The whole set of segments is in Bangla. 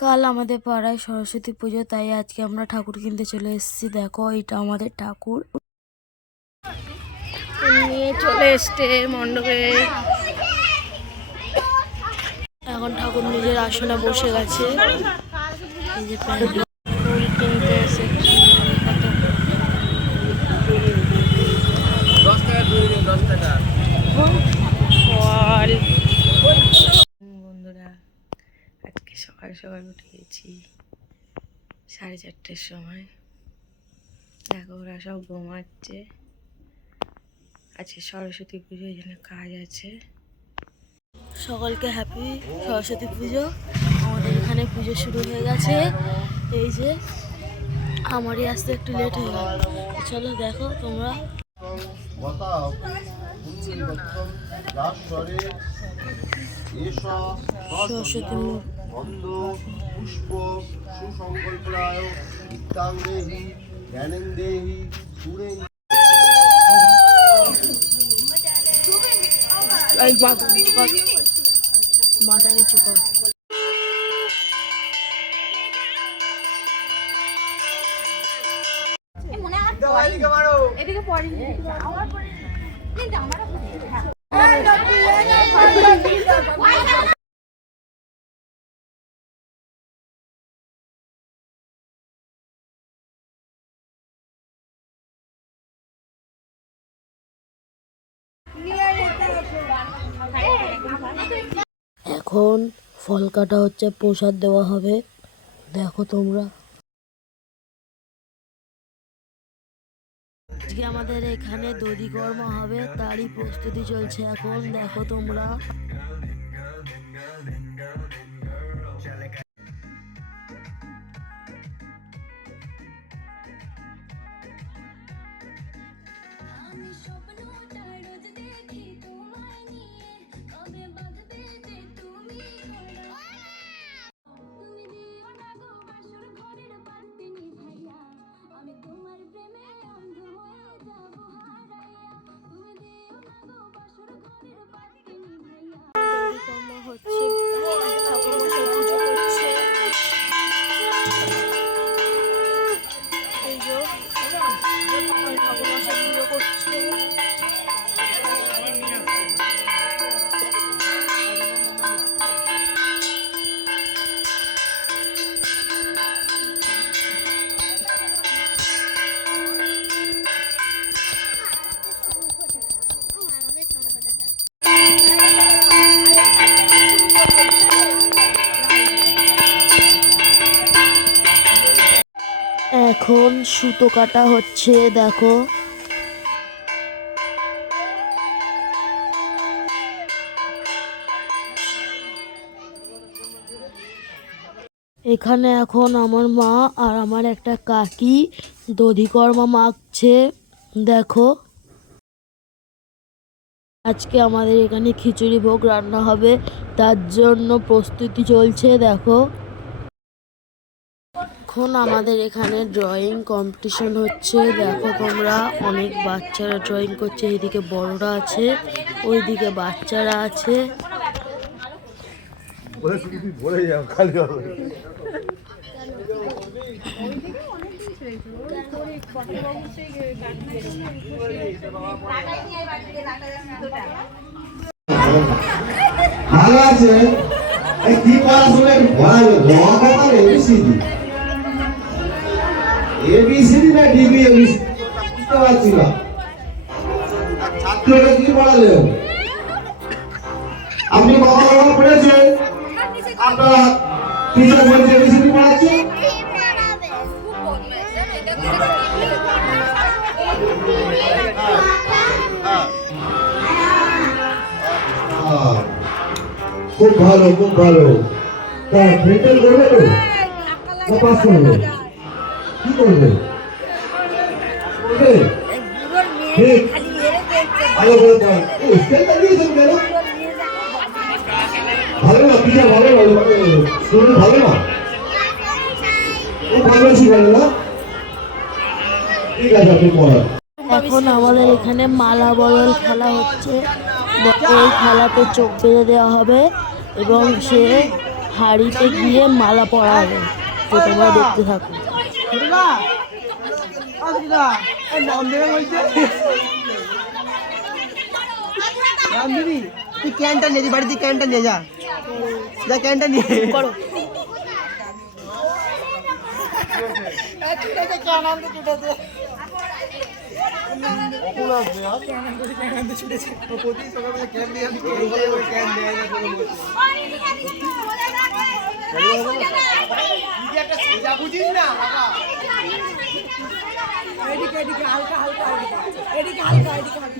কাল আমাদের পাড়ায় সরস্বতী পুজো, তাই আজকে আমরা ঠাকুর কিনতে চলে এসেছি। দেখো এটা আমাদের ঠাকুর নিয়ে চলে এসছে মণ্ডপে। এখন ঠাকুর নিজের আসনে বসে গেছে। এই যে ফুল কিনতে এসেছি। ফল। বন্ধুরা আজকে সকাল সকাল উঠে গেছি 4:30টার সময়। দেখো ওরা সব ঘুমাচ্ছে। আজকে সরস্বতী পুজো, এই জন্য কাজ আছে। সকলকে হ্যাপি সরস্বতী পুজো। আমাদের এখানে পুজো শুরু হয়ে গেছে। এই যে আমারই আসতে একটু লেট হয়ে গেল। চলো দেখো তোমরা। সরস্বতী পুষ্প সুসংকল্পরায় বিত্তাঙ্গেহি জ্ঞানেন্দেহি সুরে মাথা নিচু কর। এখন ফল কাটা হচ্ছে, প্রসাদ দেওয়া হবে। দেখো তোমরা, আজকে আমাদের এখানে দধিকর্মা হবে, তারই প্রস্তুতি চলছে এখন। দেখো তোমরা। হচ্ছে ঠাকুর মশাই পুজো করছে। এই যে ঠাকুর মশাই পুজো করছে। এখন সুতো কাটা হচ্ছে। দেখো এখানে এখন আমার মা আর আমার একটা কাকি দধিকর্মা মাখছে। দেখো আজকে আমাদের এখানে খিচুড়ি ভোগ রান্না হবে, তার জন্য প্রস্তুতি চলছে। দেখো এখন আমাদের এখানে ড্রয়িং কম্পিটিশন হচ্ছে। দেখো তোমরা, অনেক বাচ্চারা ড্রয়িং করছে। এইদিকে বড়রা আছে, ওইদিকে বাচ্চারা আছে। ভালো আছে কি পড়াশোনা ভালো এবিসিডি এবিসিডি না ডিবি এবিসিডি বুঝতে পারছি না। ছাত্রকে কি পড়ালে আপনি কখন পড়েছেন? আপনারা টিচার বলছে এবিসিডি পড়াচ্ছে। খুব ভালো, খুব ভালো। তা মেন্টাল করবে তো না পাস করবে? কি করবে? করবে ঠিক ভালো করে পড়ান। ও স্কেলটা দিয়েছেন কেন? ভালো না টিচার, ভালো না স্টুডেন্ট, ভালো না ও ভালো শিখালো না। ঠিক আছে, আপনি পড়ান। এখন আমাদের এখানে মালা বদল খেলা হচ্ছে। এই খেলাতে চোখ বেঁধে দেওয়া হবে এবং সে হাড়িতে গিয়ে মালা পরা হবে। তো তোমরা দেখতে থাকো। তুই ক্যানটা নিয়ে বাড়িতে ক্যানটা নিয়ে যা ক্যানটা নিয়ে করো।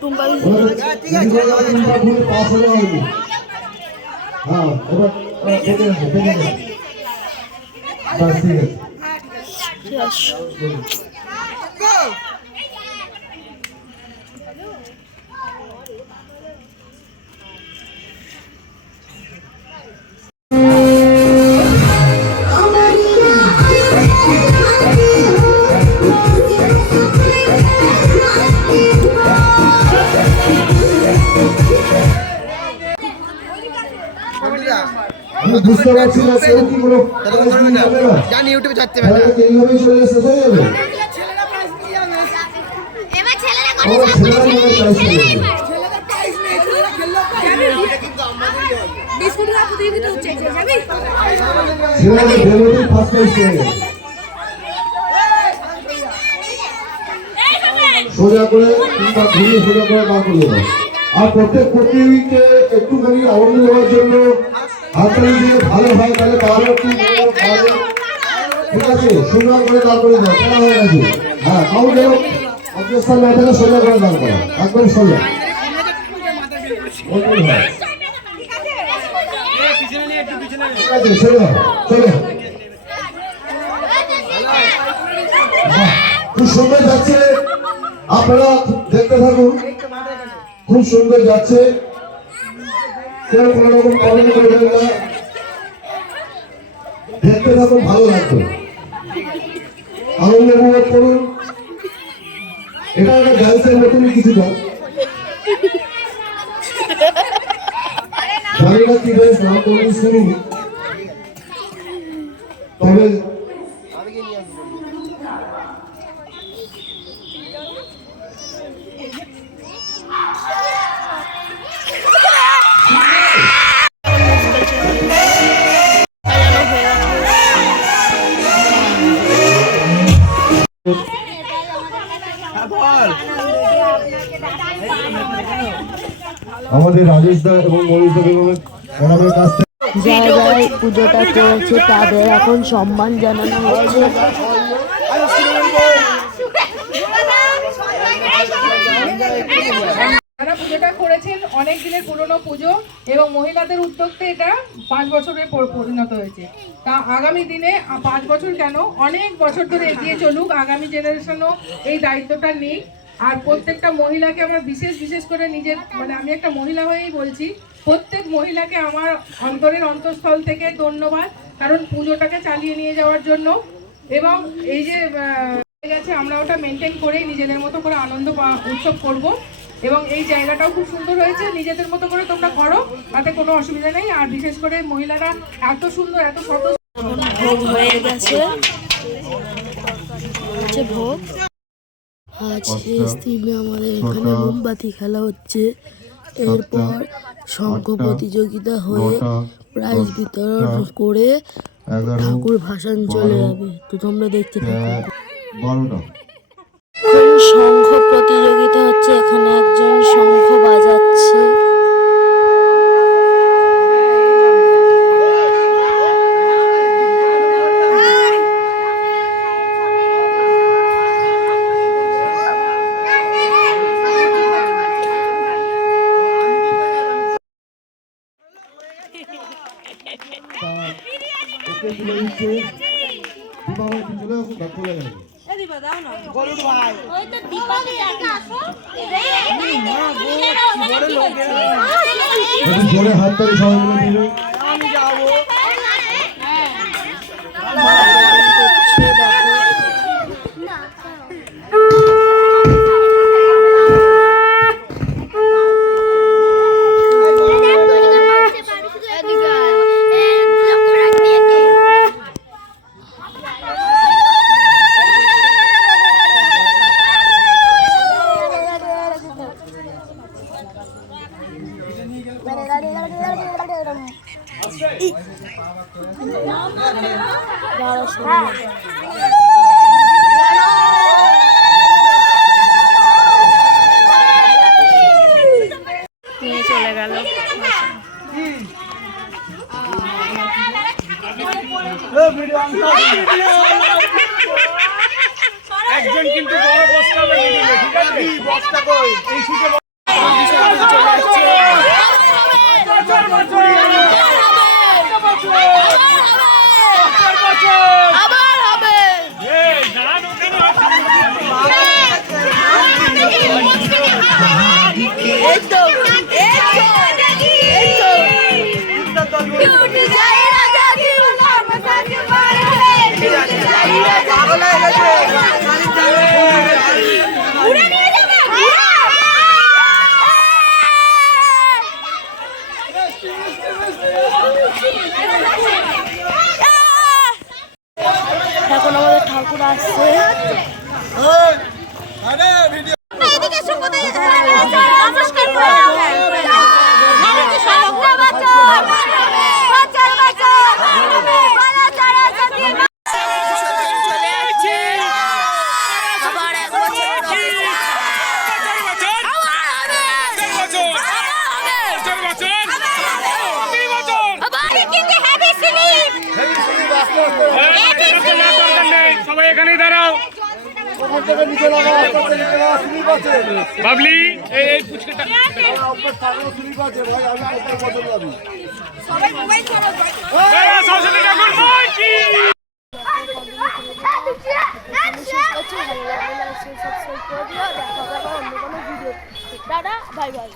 টুম্পা ঠিক আছে পাস হলো হয়নি। হ্যাঁ এবার থেকে আছে থেকে আছে। বাস ঠিক আছে। শেষ। আমি বুঝতে পারছি না কেউ কি কোনো জানি ইউটিউবে ছাড়তে হবে এইভাবেই চলে শেষ হয়ে যাবে। এবার ছেলেরা আমার ছেলেরা মনে হয় প্রাইজ পেয়ে যাবে। বিস্কুট খাওয়া প্রতিযোগিতা হচ্ছে যাবি ছেলেরা বেরোতেই ফার্স্ট প্রাইজ পেয়ে গেছে। সোজা করে কিংবা ঘুরিয়ে সোজা করে বার করে দেবো। আর প্রত্যেক প্রতিযোগীকে একটুখানি আনন্দ দেওয়ার জন্য হাততালি দিয়ে ভালো হয় তাহলে তারও একটু ভালো। ঠিক আছে সুন্দর করে দাঁড় করে দাও খেলা হয়ে গেছে। হ্যাঁ কাউন্ট অবস্থান না থেকে সোজা করে দাঁড় করা একদম সোজা। ঠিক আছে সোজা চলো। খুব সুন্দর যাচ্ছে আপনারা দেখতে থাকুন। খুব সুন্দর যাচ্ছে কেউ কোনো রকম প্রবলেম করবেন না। দেখতে থাকুন ভালো লাগবে আনন্দ উপভোগ করুন। এটা একটা ডান্সের মতনই কিছু না জানি না কি ডান্স নাম কোনদিন শুনিনি তবে আমাদের রাজেশ দা এবং মনীষ দা বেগমের ম্যাডামের কাছ থেকে যারা যারা এই পুজোটা করেছে তাদের এখন সম্মান জানানো হচ্ছে। যারা পুজোটা করেছেন অনেক দিনের পুরনো পুজো এবং মহিলাদের উদ্যোগে এটা 5 বছরে পরিণত হয়েছে। তা আগামী দিনে 5 বছর কেন অনেক বছর ধরে এগিয়ে চলুক, আগামী জেনারেশনও এই দায়িত্বটা নিক। আর প্রত্যেকটা মহিলাকে আমার বিশেষ করে নিজের মানে আমি একটা মহিলা হয়েই বলছি, প্রত্যেক মহিলাকে আমার অন্তরের অন্তঃস্থল থেকে ধন্যবাদ, কারণ পুজোটাকে চালিয়ে নিয়ে যাওয়ার জন্য। এবং এই যে গেছে আমরা ওটা মেনটেন করেই নিজেদের মতো করে আনন্দ উৎসব করব। এবং এই জায়গাটাও খুব সুন্দর হয়েছে, নিজেদের মতো করে তোমরা করো, তাতে কোনো অসুবিধা নেই। আর বিশেষ করে মহিলারা এত সুন্দর এত শত ভোগ হয়ে গেছে, হচ্ছে ভোগ। আজ শেষ দিনে আমাদের এখানে মোমবাতি খেলা হচ্ছে। এরপর শঙ্খ প্রতিযোগিতা হয়ে প্রাইজ বিতরণ করে ঠাকুর ভাসান চলে যাবে। তো তোমরা দেখতে থাকো। এখন শঙ্খ প্রতিযোগিতা হচ্ছে, এখানে একজন শঙ্খ বাজাচ্ছে। জোরে হাত তালি সবাই মিলে দিল। দাঁড়া শোনো। নিয়ে চলে গেল। একজন কিন্তু বড় বস্তা নিয়ে নিলে, ঠিক আছে? বস্তা কই? এই শীতে চলে আসছে। আবার হবে। এই ধান ওখানে আছে। এই তো এখন আমাদের ঠাকুর আসছে। এদিকে এসো, কোথায় যেতে পারবে? নমস্কার করে দাও। এদিকে সরো। বাঁচাও, বাঁচাও। বলো তারা যদি চলে আসছে। আবার এক বছর কিন্তু হ্যাপি স্লিপ। সবাই এখানেই দাঁড়াও। বাবলি এই পুচকেটা সবাই মোবাইল ধরো। সরস্বতী ঠাকুর নয় কি সাবস্ক্রাইব করে দিও। দেখা হবে অন্য কোনো ভিডিও। Tata, bye bye.